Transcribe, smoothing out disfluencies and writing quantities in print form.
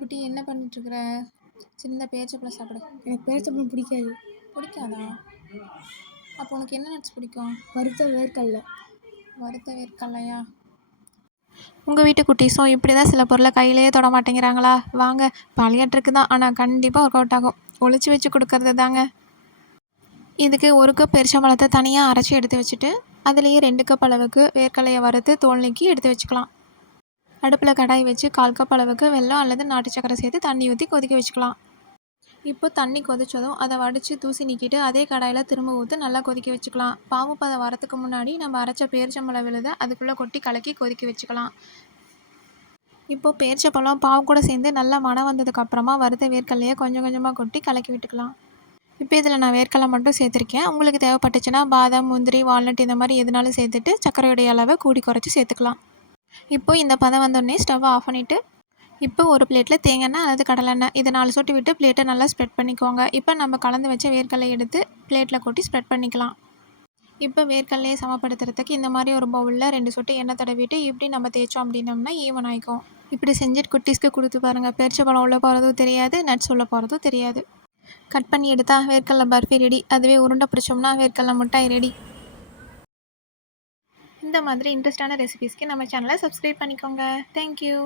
குட்டி என்ன பண்ணிட்டுருக்குற? சின்ன பேரிச்சப்பழம் சாப்பிடு. எனக்கு பேரிச்சம்பழம் பிடிக்காது. பிடிக்காதா? அப்போ உனக்கு என்ன நட்ஸ் பிடிக்கும்? வறுத்த வேர்க்கடலை. வறுத்த வேர்க்கடலையா? உங்கள் வீட்டு குட்டீஸும் இப்படி தான் சில பொருளை கையிலேயே தொட மாட்டேங்கிறாங்களா? வாங்க, பழைய ட்ரிக்கு தான், ஆனால் கண்டிப்பாக ஒர்க் அவுட் ஆகும். ஒளிச்சு வச்சு கொடுக்கறது தாங்க. இதுக்கு 1 கப் பேரிச்சம்பழத்தை தனியாக அரைச்சி எடுத்து வச்சுட்டு அதுலேயே 2 கப் அளவுக்கு வேர்க்கடலையை வறுத்து தோல் நீக்கி எடுத்து வச்சுக்கலாம். அடுப்பில் கடாய் வச்சு 1/4 கப் அளவுக்கு வெல்லம் அல்லது நாட்டு சக்கரை சேர்த்து தண்ணி ஊற்றி கொதிக்க வச்சுக்கலாம். இப்போ தண்ணி கொதிச்சதும் அதை வடித்து தூசி நீக்கிட்டு அதே கடாயில் திரும்ப ஊற்றி நல்லா கொதிக்க வச்சுக்கலாம். பாவு பதம் வரத்துக்கு முன்னாடி நம்ம அரைச்ச பேரிச்சம்பழம் விழுதை அதுக்குள்ளே கொட்டி கலக்கி கொதிக்க வச்சுக்கலாம். இப்போது பேரிச்சம்பழம் பாவு கூட சேர்ந்து நல்லா மணம் வந்ததுக்கப்புறமா வறுத்த வேர்க்கடலையை கொஞ்சம் கொஞ்சமாக கொட்டி கலக்கி விட்டுக்கலாம். இப்போ இதில் நான் வேர்க்கடலை மட்டும் சேர்த்துருக்கேன். உங்களுக்கு தேவைப்பட்டுச்சுன்னா பாதாம், முந்திரி, வால்நட் இந்த மாதிரி எதுனாலும் சேர்த்துட்டு சர்க்கரையுடைய அளவை கூடி குறைச்சி சேர்த்துக்கலாம். இப்போ இந்த பதம் வந்தோடனே ஸ்டவ்வை ஆஃப் பண்ணிவிட்டு இப்போ ஒரு பிளேட்டில் தேங்காய் எண்ணெய் அல்லது கடலெண்ணெய் இதை 4 சொட்டு விட்டு பிளேட்டை நல்லா ஸ்ப்ரெட் பண்ணிக்கோங்க. இப்போ நம்ம கலந்து வச்ச வேர்க்கடலை எடுத்து பிளேட்டில் கொட்டி ஸ்ப்ரெட் பண்ணிக்கலாம். இப்போ வேர்க்கடலையை சமப்படுத்துறதுக்கு இந்த மாதிரி ஒரு பவுலில் 2 சொட்டு எண்ணெய் தடவிட்டு இப்படி நம்ம தேய்ச்சோம் அப்படின்னோம்னா ஈவன் ஆகிக்கும். இப்படி செஞ்சுட்டு குட்டீஸ்க்கு கொடுத்து பாருங்கள். பேரிச்சம்பழம் உள்ளே போகிறதும் தெரியாது, நட்ஸ் உள்ளே போகிறதும் தெரியாது. கட் பண்ணி எடுத்தால் வேர்க்கடலை பர்ஃபி ரெடி. அதுவே உருண்டை பிடிச்சோம்னா வேர்க்கடலை மிட்டாய் ரெடி. இந்த மாதிரி இன்ட்ரெஸ்டான ரெசிபீஸ்க்கு நம்ம சேனலை சப்ஸ்கிரைப் பண்ணிக்கோங்க. தேங்க்யூ.